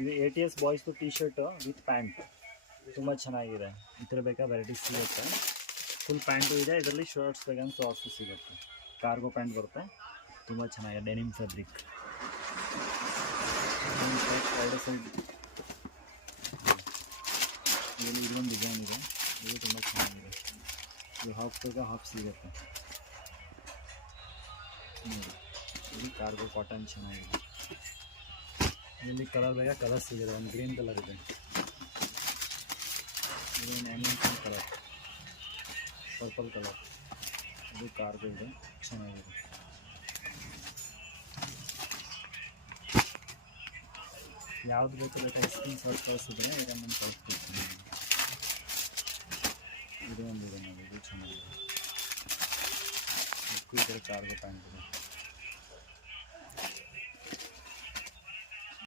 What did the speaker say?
ಇದು ATS ಬಾಯ್ಸ್ದು T shirt with pant ತುಂಬ ಚೆನ್ನಾಗಿದೆ. ಈ ಥರ ಬೇಕಾ ವೆರೈಟೀಸ್ ಸಿಗುತ್ತೆ. ಫುಲ್ ಪ್ಯಾಂಟು ಇದೆ, ಇದರಲ್ಲಿ ಶರ್ಟ್ಸ್ ಬೇಕಂದ್ರೆ ಶಾರ್ಟ್ಸು ಸಿಗುತ್ತೆ. ಕಾರ್ಗೋ ಪ್ಯಾಂಟ್ ಬರುತ್ತೆ, ತುಂಬ ಚೆನ್ನಾಗಿದೆ. ಡೆನಿಮ್ ಫ್ಯಾಬ್ರಿಕ್ ಎರಡು ಸೈಡ್ ಇದೊಂದು ಡಿಸೈನ್ ಇದೆ, ಇದು ತುಂಬ ಚೆನ್ನಾಗಿದೆ. ಇದು ಹಾಫ್ ಬೇಗ ಹಾಫ್ ಸಿಗುತ್ತೆ ನೋಡಿ. ಇದು ಕಾರ್ಗೋ ಕಾಟನ್ ಚೆನ್ನಾಗಿದೆ. ಇಲ್ಲಿ ಕಲರ್ ಬೇಗ ಕಲರ್ ಸಿಗಿದೆ. ಒಂದು ಗ್ರೀನ್ ಕಲರ್ ಇದೆ, ಇದೊಂದು ಆನಿಯನ್ ಕಲರ್, ಪರ್ಪಲ್ ಕಲರ್. ಇದು ಕಾರ್ಗೋ ಇದೆ, ಚೆನ್ನಾಗಿದೆ. ಯಾವ್ದು ಬೇಕಾದ್ರೆ ಸ್ಕ್ರೀನ್ ಶಾಟ್ ಕಳಿಸಿದ್ರೆ ಈಗ ನಾನು ಕಳಿಸ್ಕೊಡ್ತೀನಿ. ಇದು ಒಂದಿದೆ ನೋಡಿ, ಇದು ಚೆನ್ನಾಗಿದೆ. ಇದಕ್ಕೂ ಈ ಥರ ಕಾರ್ಗೋ ಪ್ಯಾಂಟ್ ಇದೆ.